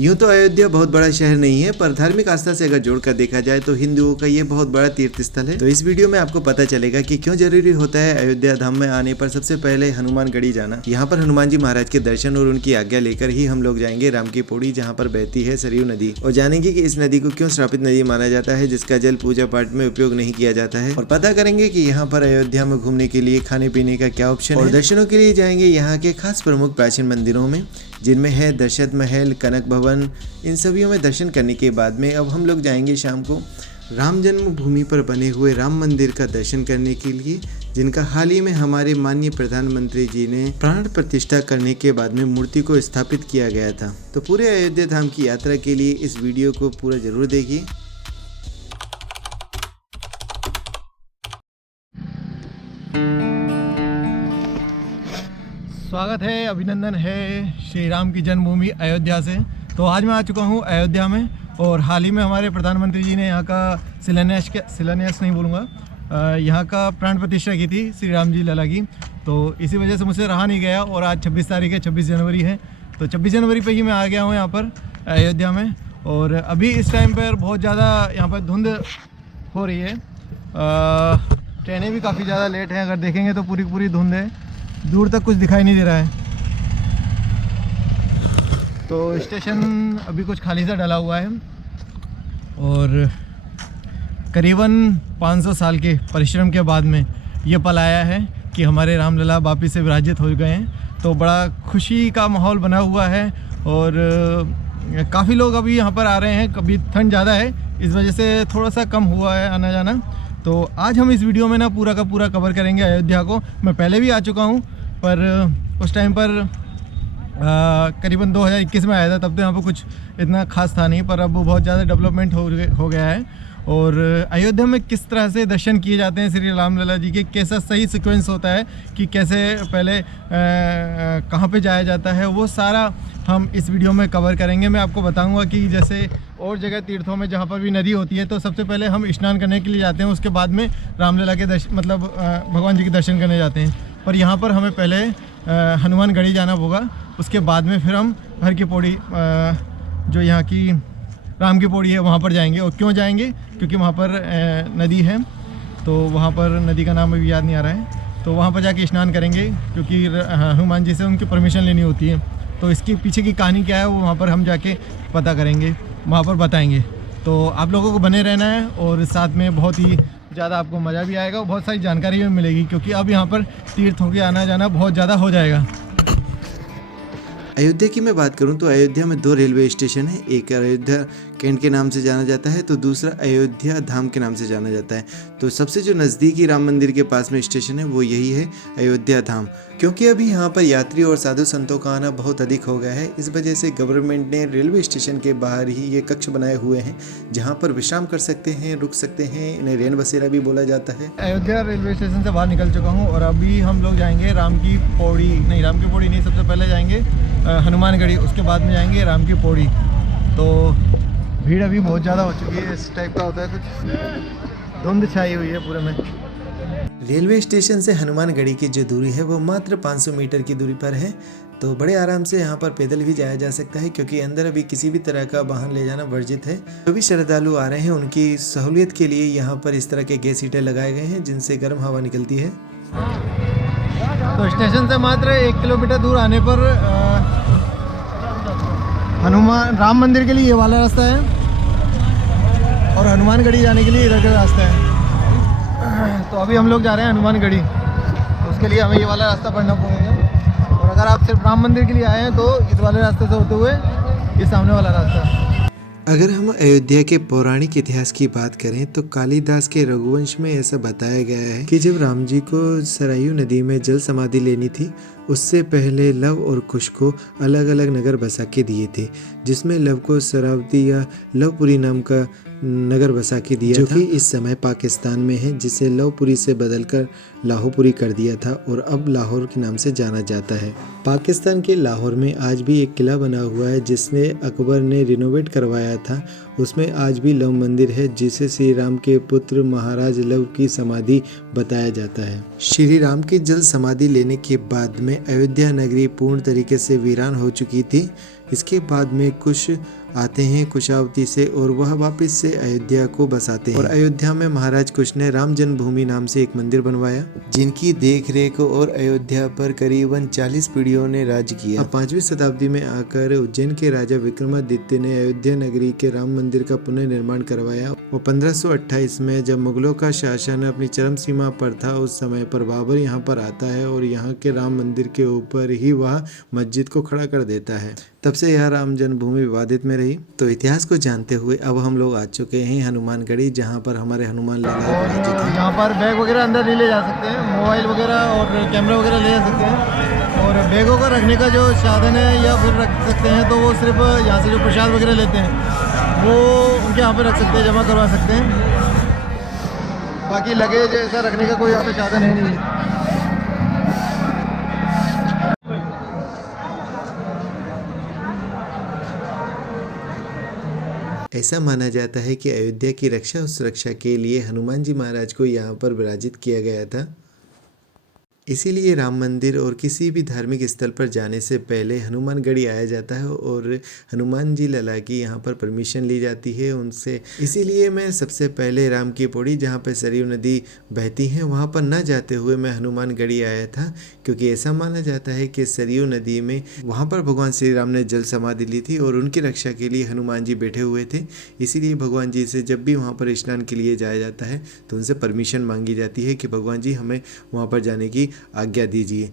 यूं तो अयोध्या बहुत बड़ा शहर नहीं है, पर धार्मिक आस्था से अगर जोड़कर देखा जाए तो हिंदुओं का ये बहुत बड़ा तीर्थ स्थल है। तो इस वीडियो में आपको पता चलेगा कि क्यों जरूरी होता है अयोध्या धाम में आने पर सबसे पहले हनुमानगढ़ी जाना। यहाँ पर हनुमान जी महाराज के दर्शन और उनकी आज्ञा लेकर ही हम लोग जाएंगे राम की पौड़ी, जहाँ पर बहती है सरयू नदी, और जानेंगे कि इस नदी को क्यों श्रापित नदी माना जाता है, जिसका जल पूजा पाठ में उपयोग नहीं किया जाता है। और पता करेंगे कि यहाँ पर अयोध्या में घूमने के लिए खाने पीने का क्या ऑप्शन है। और दर्शनों के लिए जाएंगे यहाँ के खास प्रमुख प्राचीन मंदिरों में, जिनमें है दशरथ महल, कनक भवन। इन सभी में दर्शन करने के बाद में अब हम लोग जाएंगे शाम को राम जन्मभूमि पर बने हुए राम मंदिर का दर्शन करने के लिए, जिनका हाल ही में हमारे माननीय प्रधानमंत्री जी ने प्राण प्रतिष्ठा करने के बाद में मूर्ति को स्थापित किया गया था। तो पूरे अयोध्या धाम की यात्रा के लिए इस वीडियो को पूरा जरूर देखिए। स्वागत है, अभिनंदन है श्री राम की जन्मभूमि अयोध्या से। तो आज मैं आ चुका हूँ अयोध्या में, और हाल ही में हमारे प्रधानमंत्री जी ने यहाँ का शिलान्यास नहीं बोलूँगा, यहाँ का प्राण प्रतिष्ठा की थी श्री राम जी लला की। तो इसी वजह से मुझसे रहा नहीं गया, और आज 26 तारीख है, 26 जनवरी है। तो 26 जनवरी पे ही मैं आ गया हूँ यहाँ पर अयोध्या में। और अभी इस टाइम पर बहुत ज़्यादा यहाँ पर धुंध हो रही है, ट्रेनें भी काफ़ी ज़्यादा लेट हैं। अगर देखेंगे तो पूरी पूरी धुंध है, दूर तक कुछ दिखाई नहीं दे रहा है। तो स्टेशन अभी कुछ खाली सा डला हुआ है, और करीबन 500 साल के परिश्रम के बाद में ये पल आया है कि हमारे रामलला वापिस से विराजित हो गए हैं। तो बड़ा खुशी का माहौल बना हुआ है, और काफ़ी लोग अभी यहाँ पर आ रहे हैं। कभी ठंड ज़्यादा है, इस वजह से थोड़ा सा कम हुआ है आना जाना। तो आज हम इस वीडियो में ना पूरा का पूरा कवर करेंगे अयोध्या को। मैं पहले भी आ चुका हूँ, पर उस टाइम पर करीबन 2021 में आया था, तब तो यहाँ पर कुछ इतना खास था नहीं, पर अब वो बहुत ज़्यादा डेवलपमेंट हो गया है। और अयोध्या में किस तरह से दर्शन किए जाते हैं श्री रामलला जी के, कैसा सही सीक्वेंस होता है कि कैसे पहले कहाँ पे जाया जाता है, वो सारा हम इस वीडियो में कवर करेंगे। मैं आपको बताऊंगा कि जैसे और जगह तीर्थों में जहाँ पर भी नदी होती है, तो सबसे पहले हम स्नान करने के लिए जाते हैं, उसके बाद में रामलला के दर्शन मतलब भगवान जी के दर्शन करने जाते हैं। पर यहाँ पर हमें पहले हनुमानगढ़ी जाना होगा, उसके बाद में फिर हम हर की पौड़ी जो यहाँ की राम की पौड़ी है वहाँ पर जाएंगे। और क्यों जाएंगे? क्योंकि वहाँ पर नदी है, तो वहाँ पर नदी का नाम अभी याद नहीं आ रहा है, तो वहाँ पर जाके स्नान करेंगे, क्योंकि हनुमान जी से उनकी परमिशन लेनी होती है। तो इसके पीछे की कहानी क्या है वो वहाँ पर हम जाके पता करेंगे, वहाँ पर बताएंगे। तो आप लोगों को बने रहना है, और साथ में बहुत ही ज़्यादा आपको मज़ा भी आएगा, बहुत सारी जानकारी भी मिलेगी, क्योंकि अब यहाँ पर तीर्थों के आना जाना बहुत ज़्यादा हो जाएगा। अयोध्या की मैं बात करूं तो अयोध्या में 2 रेलवे स्टेशन है, एक अयोध्या कैंट के नाम से जाना जाता है, तो दूसरा अयोध्या धाम के नाम से जाना जाता है। तो सबसे जो नज़दीकी राम मंदिर के पास में स्टेशन है वो यही है, अयोध्या धाम। क्योंकि अभी यहाँ पर यात्री और साधु संतों का आना बहुत अधिक हो गया है, इस वजह से गवर्नमेंट ने रेलवे स्टेशन के बाहर ही ये कक्ष बनाए हुए हैं, जहाँ पर विश्राम कर सकते हैं, रुक सकते हैं। इन्हें रेन बसेरा भी बोला जाता है। अयोध्या रेलवे स्टेशन से बाहर निकल चुका हूँ, और अभी हम लोग जाएंगे राम की पौड़ी नहीं, सबसे पहले जाएंगे हनुमानगढ़ी, उसके बाद में जाएंगे राम की पौड़ी। तो भीड़ अभी बहुत ज़्यादा हो चुकी है, इस टाइप का होता है, कुछ धुंध छाई हुई है पूरे में। रेलवे स्टेशन से हनुमानगढ़ी की जो दूरी है वो मात्र 500 मीटर की दूरी पर है। तो बड़े आराम से यहाँ पर पैदल भी जाया जा सकता है, क्योंकि अंदर अभी किसी भी तरह का वाहन ले जाना वर्जित है। जो भी श्रद्धालु आ रहे हैं उनकी सहूलियत के लिए यहाँ पर इस तरह के गैस हीटर लगाए गए हैं, जिनसे गर्म हवा निकलती है। तो स्टेशन से मात्र 1 किलोमीटर दूर आने पर हनुमान राम मंदिर के लिए ये वाला रास्ता है, और हनुमानगढ़ी जाने के लिए इधर का रास्ता है। तो अभी हम लोग जा रहे हैं हनुमानगढ़ी, तो उसके लिए हमें ये वाला रास्ता पढ़ना पड़ेगा। और अगर आप सिर्फ राम मंदिर के लिए आए हैं तो इस वाले रास्ते से होते हुए ये सामने वाला रास्ता। अगर हम अयोध्या के पौराणिक इतिहास की बात करें तो कालिदास के रघुवंश में ऐसा बताया गया है कि जब राम जी को सरयू नदी में जल समाधि लेनी थी, उससे पहले लव और कुश को अलग अलग नगर बसा के दिए थे, जिसमें लव को शरावती या लवपुरी नाम का नगर बसा के दिया जो कि इस समय पाकिस्तान में है, जिसे लवपुरी से बदलकर लाहौपुरी कर दिया था, और अब लाहौर के नाम से जाना जाता है। पाकिस्तान के लाहौर में आज भी एक किला बना हुआ है, जिसने अकबर ने रिनोवेट करवाया था। उसमें आज भी लव मंदिर है, जिसे श्री राम के पुत्र महाराज लव की समाधि बताया जाता है। श्री राम की जल समाधि लेने के बाद में अयोध्या नगरी पूर्ण तरीके से वीरान हो चुकी थी, इसके बाद में कुश आते हैं कुशावती से और वह वापस से अयोध्या को बसाते हैं। और अयोध्या में महाराज कुश ने राम जन्मभूमि नाम से एक मंदिर बनवाया, जिनकी देख रेख और अयोध्या पर करीबन 40 पीढ़ियों ने राज किया। अब 5वीं शताब्दी में आकर उज्जैन के राजा विक्रमादित्य ने अयोध्या नगरी के राम मंदिर का पुनर्निर्माण करवाया। और 1528 में जब मुगलों का शासन अपनी चरम सीमा पर था, उस समय पर बाबर यहाँ पर आता है और यहाँ के राम मंदिर के ऊपर ही वह मस्जिद को खड़ा कर देता है। तब से यह राम जन्मभूमि विवादित में रही। तो इतिहास को जानते हुए अब हम लोग आ चुके हैं हनुमानगढ़ी, जहाँ पर हमारे हनुमान लाला विराजित हैं। यहाँ पर बैग वगैरह अंदर नहीं ले जा सकते हैं, मोबाइल वगैरह और कैमरा वगैरह ले जा सकते हैं। और बैगों को रखने का जो साधन है या फिर रख सकते हैं तो वो सिर्फ यहाँ से जो प्रसाद वगैरह लेते हैं वो उनके यहाँ पर रख सकते हैं, जमा करवा सकते हैं। बाकी लगेज ऐसा रखने का कोई यहाँ पे साधन है नहीं। ऐसा माना जाता है कि अयोध्या की रक्षा और सुरक्षा के लिए हनुमान जी महाराज को यहाँ पर विराजित किया गया था। इसीलिए राम मंदिर और किसी भी धार्मिक स्थल पर जाने से पहले हनुमानगढ़ी आया जाता है और हनुमान जी लला की यहाँ पर परमिशन ली जाती है उनसे। इसीलिए मैं सबसे पहले राम की पौड़ी, जहाँ पर सरयू नदी बहती है, वहाँ पर न जाते हुए मैं हनुमानगढ़ी आया था, क्योंकि ऐसा माना जाता है कि सरयू नदी में वहाँ पर भगवान श्री राम ने जल समाधि ली थी और उनकी रक्षा के लिए हनुमान जी बैठे हुए थे। इसीलिए भगवान जी से जब भी वहाँ पर स्नान के लिए जाया जाता है तो उनसे परमिशन मांगी जाती है कि भगवान जी हमें वहाँ पर जाने की आज्ञा दीजिए।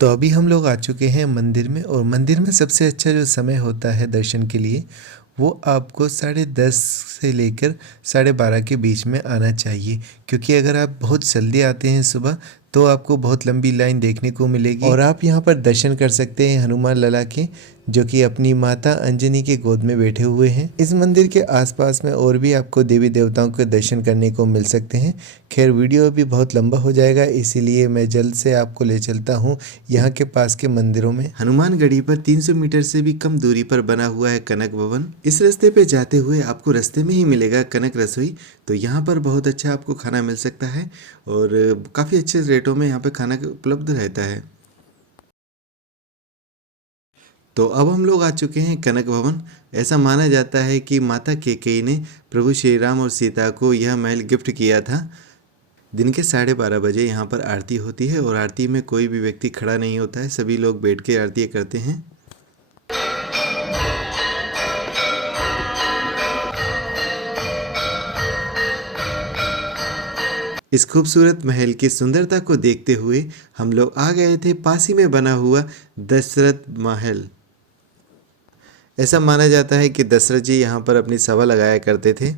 तो अभी हम लोग आ चुके हैं मंदिर में, और मंदिर में सबसे अच्छा जो समय होता है दर्शन के लिए वो आपको 10:30 से लेकर 12:30 के बीच में आना चाहिए, क्योंकि अगर आप बहुत जल्दी आते हैं सुबह तो आपको बहुत लंबी लाइन देखने को मिलेगी। और आप यहाँ पर दर्शन कर सकते हैं हनुमान लला के, जो कि अपनी माता अंजनी के गोद में बैठे हुए हैं। इस मंदिर के आसपास में और भी आपको देवी देवताओं के दर्शन करने को मिल सकते हैं। खैर वीडियो अभी बहुत लंबा हो जाएगा, इसीलिए मैं जल्द से आपको ले चलता हूँ यहाँ के पास के मंदिरों में। हनुमानगढ़ी पर 300 मीटर से भी कम दूरी पर बना हुआ है कनक भवन। इस रास्ते पे जाते हुए आपको रास्ते में ही मिलेगा कनक रसोई। तो यहाँ पर बहुत अच्छा आपको खाना मिल सकता है और काफ़ी अच्छे रेटों में यहाँ पे खाना उपलब्ध रहता है। तो अब हम लोग आ चुके हैं कनक भवन। ऐसा माना जाता है कि माता कैकेयी ने प्रभु श्री राम और सीता को यह महल गिफ्ट किया था। दिन के 12:30 बजे यहाँ पर आरती होती है और आरती में कोई भी व्यक्ति खड़ा नहीं होता है, सभी लोग बैठ के आरती करते हैं। इस खूबसूरत महल की सुंदरता को देखते हुए हम लोग आ गए थे पास ही में बना हुआ दशरथ महल। ऐसा माना जाता है कि दशरथ जी यहाँ पर अपनी सभा लगाया करते थे।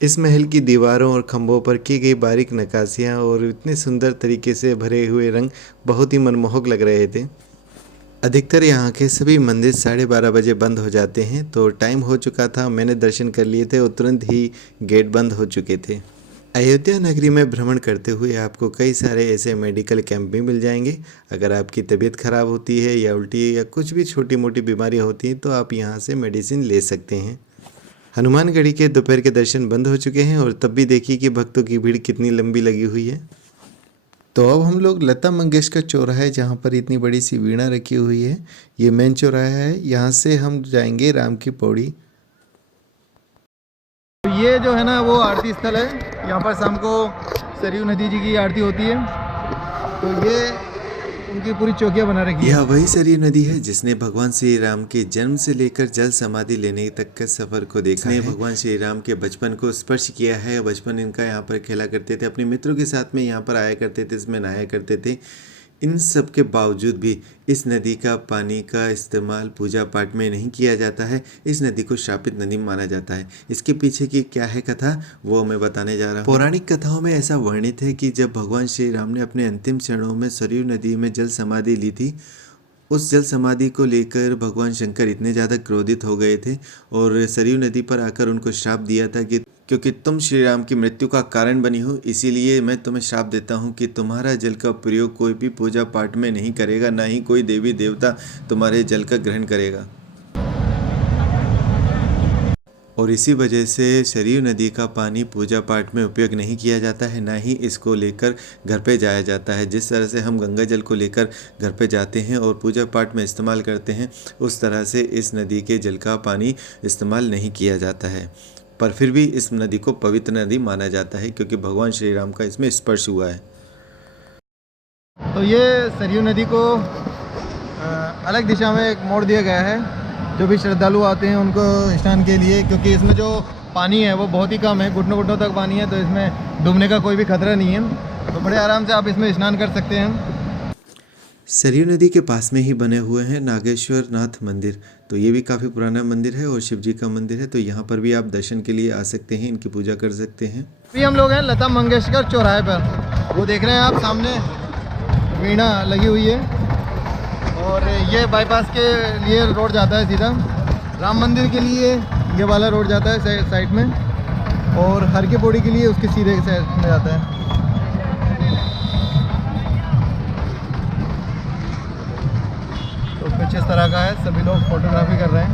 इस महल की दीवारों और खंभों पर की गई बारीक नक्काशियाँ और इतने सुंदर तरीके से भरे हुए रंग बहुत ही मनमोहक लग रहे थे। अधिकतर यहाँ के सभी मंदिर 12:30 बजे बंद हो जाते हैं, तो टाइम हो चुका था, मैंने दर्शन कर लिए थे और तुरंत ही गेट बंद हो चुके थे। अयोध्या नगरी में भ्रमण करते हुए आपको कई सारे ऐसे मेडिकल कैंप भी मिल जाएंगे। अगर आपकी तबीयत खराब होती है या उल्टी या कुछ भी छोटी मोटी बीमारियां होती हैं तो आप यहां से मेडिसिन ले सकते हैं। हनुमानगढ़ी के दोपहर के दर्शन बंद हो चुके हैं और तब भी देखिए कि भक्तों की भीड़ कितनी लंबी लगी हुई है। तो अब हम लोग लता मंगेशकर चौराहा, जहाँ पर इतनी बड़ी सी वीणा रखी हुई है, ये मेन चौराहा है। यहाँ से हम जाएंगे राम की पौड़ी। ये जो है ना वो आरती स्थल है, यहाँ पर शाम को सरयू नदी जी की आरती होती है। तो ये उनकी पूरी चौकियाँ बना रखी है। यह वही सरयू नदी है जिसने भगवान श्री राम के जन्म से लेकर जल समाधि लेने तक के सफर को देखा है। भगवान श्री राम के बचपन को स्पर्श किया है। बचपन इनका यहाँ पर खेला करते थे, अपने मित्रों के साथ में यहाँ पर आया करते थे, इसमें नहाया करते थे। इन सब के बावजूद भी इस नदी का पानी का इस्तेमाल पूजा पाठ में नहीं किया जाता है। इस नदी को श्रापित नदी माना जाता है। इसके पीछे की क्या है कथा, वो मैं बताने जा रहा हूँ। पौराणिक कथाओं में ऐसा वर्णित है कि जब भगवान श्री राम ने अपने अंतिम क्षणों में सरयू नदी में जल समाधि ली थी, उस जल समाधि को लेकर भगवान शंकर इतने ज़्यादा क्रोधित हो गए थे और सरयू नदी पर आकर उनको श्राप दिया था कि क्योंकि तुम श्री राम की मृत्यु का कारण बनी हो, इसीलिए मैं तुम्हें श्राप देता हूँ कि तुम्हारा जल का प्रयोग कोई भी पूजा पाठ में नहीं करेगा, ना ही कोई देवी देवता तुम्हारे जल का ग्रहण करेगा। और इसी वजह से सरयू नदी का पानी पूजा पाठ में उपयोग नहीं किया जाता है, ना ही इसको लेकर घर पे जाया जाता है। जिस तरह से हम गंगा जल को लेकर घर पे जाते हैं और पूजा पाठ में इस्तेमाल करते हैं, उस तरह से इस नदी के जल का पानी इस्तेमाल नहीं किया जाता है। पर फिर भी इस नदी को पवित्र नदी माना जाता है क्योंकि भगवान श्री राम का इसमें स्पर्श हुआ है। तो ये सरयू नदी को अलग दिशा में एक मोड़ दिया गया है, जो भी श्रद्धालु आते हैं उनको स्नान के लिए, क्योंकि इसमें जो पानी है वो बहुत ही कम है, घुटनों घुटनों तक पानी है, तो इसमें डूबने का कोई भी खतरा नहीं है। तो बड़े आराम से आप इसमें स्नान कर सकते हैं। सरयू नदी के पास में ही बने हुए हैं नागेश्वर नाथ मंदिर। तो ये भी काफ़ी पुराना मंदिर है और शिव जी का मंदिर है, तो यहाँ पर भी आप दर्शन के लिए आ सकते हैं, इनकी पूजा कर सकते हैं। अभी हम लोग हैं लता मंगेशकर चौराहे पर, वो देख रहे हैं आप सामने वीणा लगी हुई है, और ये बाईपास के लिए रोड जाता है सीधा, राम मंदिर के लिए ये वाला रोड जाता है साइड में, और हर की पौड़ी के लिए उसके सीधे साइड में जाता है। तो कुछ इस तरह का है, सभी लोग फोटोग्राफी कर रहे हैं।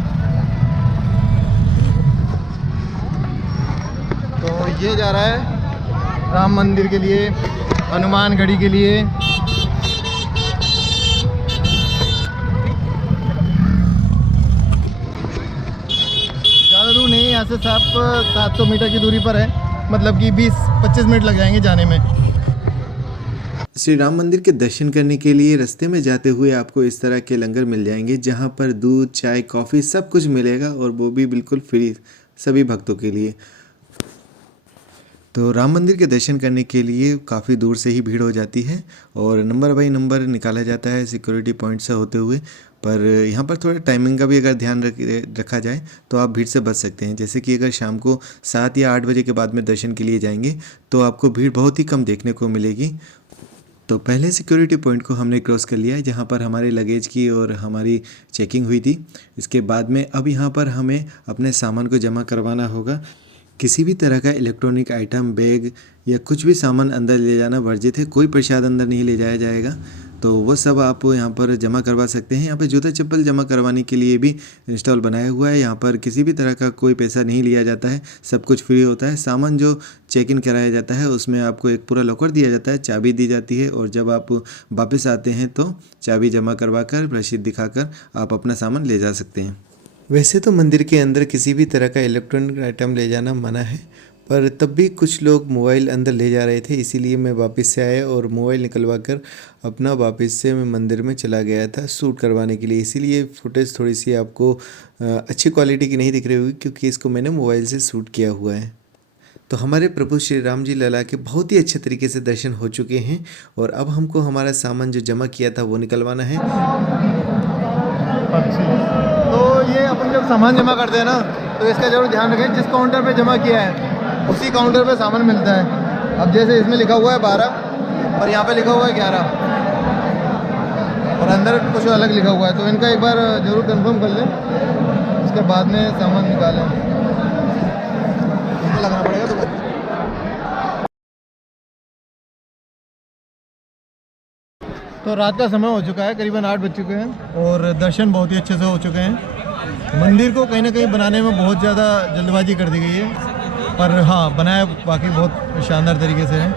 तो ये जा रहा है राम मंदिर के लिए, हनुमान गढ़ी के लिए। नहीं, यहाँ से 700 मीटर की दूरी पर है, मतलब कि 20-25 मिनट लग जाएंगे जाने में। श्री राम मंदिर के दर्शन करने के लिए रास्ते में जाते हुए आपको इस तरह के लंगर मिल जाएंगे, जहाँ पर दूध, चाय, कॉफ़ी सब कुछ मिलेगा, और वो भी बिल्कुल फ्री सभी भक्तों के लिए। तो राम मंदिर के दर्शन करने के लिए काफ़ी दूर से ही भीड़ हो जाती है, और नंबर बाई नंबर निकाला जाता है सिक्योरिटी पॉइंट से होते हुए। पर यहाँ पर थोड़ा टाइमिंग का भी अगर ध्यान रखा जाए तो आप भीड़ से बच सकते हैं। जैसे कि अगर शाम को 7 या 8 बजे के बाद में दर्शन के लिए जाएंगे तो आपको भीड़ बहुत ही कम देखने को मिलेगी। तो पहले सिक्योरिटी पॉइंट को हमने क्रॉस कर लिया है, जहाँ पर हमारे लगेज की और हमारी चेकिंग हुई थी। इसके बाद में अब यहाँ पर हमें अपने सामान को जमा करवाना होगा। किसी भी तरह का इलेक्ट्रॉनिक आइटम, बैग या कुछ भी सामान अंदर ले जाना वर्जित है। कोई प्रसाद अंदर नहीं ले जाया जाएगा, तो वो सब आप यहाँ पर जमा करवा सकते हैं। यहाँ पर जूता चप्पल जमा करवाने के लिए भी इंस्टॉल बनाया हुआ है। यहाँ पर किसी भी तरह का कोई पैसा नहीं लिया जाता है, सब कुछ फ्री होता है। सामान जो चेक इन कराया जाता है उसमें आपको एक पूरा लॉकर दिया जाता है, चाबी दी जाती है, और जब आप वापस आते हैं तो चाबी जमा करवा कर, रसीद दिखाकर आप अपना सामान ले जा सकते हैं। वैसे तो मंदिर के अंदर किसी भी तरह का इलेक्ट्रॉनिक आइटम ले जाना मना है, पर तब भी कुछ लोग मोबाइल अंदर ले जा रहे थे, इसीलिए मैं वापस से आया और मोबाइल निकलवा कर अपना वापस से मैं मंदिर में चला गया था शूट करवाने के लिए। इसीलिए फुटेज थोड़ी सी आपको अच्छी क्वालिटी की नहीं दिख रही होगी, क्योंकि इसको मैंने मोबाइल से शूट किया हुआ है। तो हमारे प्रभु श्री राम जी लला के बहुत ही अच्छे तरीके से दर्शन हो चुके हैं, और अब हमको हमारा सामान जो जमा किया था वो निकलवाना है। तो ये अपन जब सामान जमा करते हैं ना, तो इसका जरूर ध्यान रखें, जिस काउंटर पे जमा किया है उसी काउंटर पे सामान मिलता है। अब जैसे इसमें लिखा हुआ है 12 और यहाँ पे लिखा हुआ है 11 और अंदर कुछ अलग लिखा हुआ है, तो इनका एक बार जरूर कंफर्म कर लें, उसके बाद में सामान निकालें। इसमें लगना पड़ेगा तो। तो रात का समय हो चुका है, करीबन 8 बज चुके हैं, और दर्शन बहुत ही अच्छे से हो चुके हैं। मंदिर को कहीं ना कहीं बनाने में बहुत ज़्यादा जल्दबाजी कर दी गई है, पर हाँ, बनाया बाकी बहुत शानदार तरीके से है।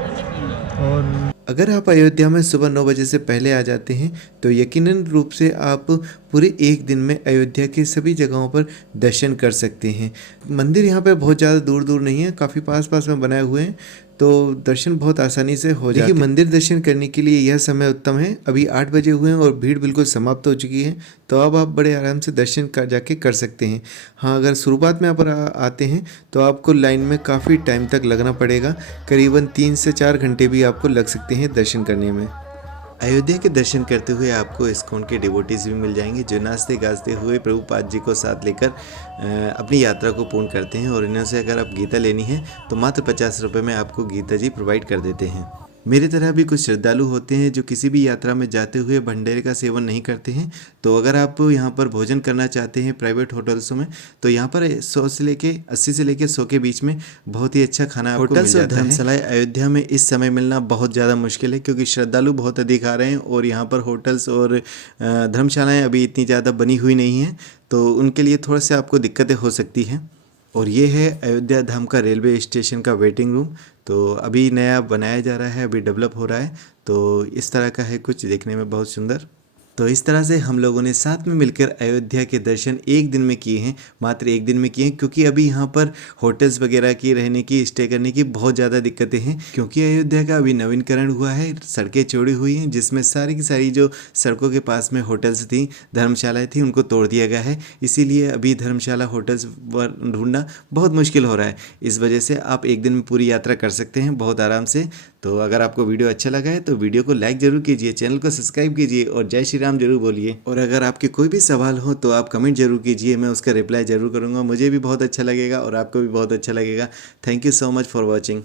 और अगर आप अयोध्या में सुबह 9 बजे से पहले आ जाते हैं तो यकीनन रूप से आप पूरे एक दिन में अयोध्या के सभी जगहों पर दर्शन कर सकते हैं। मंदिर यहाँ पे बहुत ज़्यादा दूर दूर नहीं है, काफ़ी पास पास में बनाए हुए हैं, तो दर्शन बहुत आसानी से हो जाए। मंदिर दर्शन करने के लिए यह समय उत्तम है। अभी 8 बजे हुए हैं और भीड़ बिल्कुल समाप्त हो चुकी है, तो अब आप बड़े आराम से दर्शन जाके कर सकते हैं। हाँ, अगर शुरुआत में आप आते हैं तो आपको लाइन में काफ़ी टाइम तक लगना पड़ेगा, करीबन 3 से 4 घंटे भी आपको लग सकते हैं दर्शन करने में। अयोध्या के दर्शन करते हुए आपको इस्कॉन के डिवोटीज भी मिल जाएंगे, जो नाचते गाजते हुए प्रभुपाद जी को साथ लेकर अपनी यात्रा को पूर्ण करते हैं। और इन्हों से अगर आप गीता लेनी है तो मात्र 50 रुपये में आपको गीता जी प्रोवाइड कर देते हैं। मेरी तरह भी कुछ श्रद्धालु होते हैं जो किसी भी यात्रा में जाते हुए भंडारे का सेवन नहीं करते हैं। तो अगर आप यहाँ पर भोजन करना चाहते हैं प्राइवेट होटल्सों में, तो यहाँ पर 100 से लेके 80 से लेके 100 के बीच में बहुत ही अच्छा खाना आपको मिल जाता है। धर्मशालाएं अयोध्या में इस समय मिलना बहुत ज़्यादा मुश्किल है, क्योंकि श्रद्धालु बहुत अधिक आ रहे हैं और यहाँ पर होटल्स और धर्मशालाएँ अभी इतनी ज़्यादा बनी हुई नहीं हैं, तो उनके लिए थोड़ा सा आपको दिक्कतें हो सकती हैं। और ये है अयोध्या धाम का रेलवे स्टेशन का वेटिंग रूम। तो अभी नया बनाया जा रहा है, अभी डेवलप हो रहा है। तो इस तरह का है कुछ, देखने में बहुत सुंदर। तो इस तरह से हम लोगों ने साथ में मिलकर अयोध्या के दर्शन एक दिन में किए हैं, मात्र एक दिन में किए हैं, क्योंकि अभी यहाँ पर होटल्स वगैरह की, रहने की, स्टे करने की बहुत ज़्यादा दिक्कतें हैं। क्योंकि अयोध्या का अभी नवीनीकरण हुआ है, सड़कें चौड़ी हुई हैं, जिसमें सारी की सारी जो सड़कों के पास में होटल्स थी, धर्मशालाएँ थी, उनको तोड़ दिया गया है। इसीलिए अभी धर्मशाला, होटल्स ढूंढना बहुत मुश्किल हो रहा है। इस वजह से आप एक दिन में पूरी यात्रा कर सकते हैं बहुत आराम से। तो अगर आपको वीडियो अच्छा लगा है तो वीडियो को लाइक जरूर कीजिए, चैनल को सब्सक्राइब कीजिए और जय श्री राम जरूर बोलिए। और अगर आपके कोई भी सवाल हो तो आप कमेंट जरूर कीजिए, मैं उसका रिप्लाई जरूर करूँगा। मुझे भी बहुत अच्छा लगेगा और आपको भी बहुत अच्छा लगेगा। Thank you so much for watching.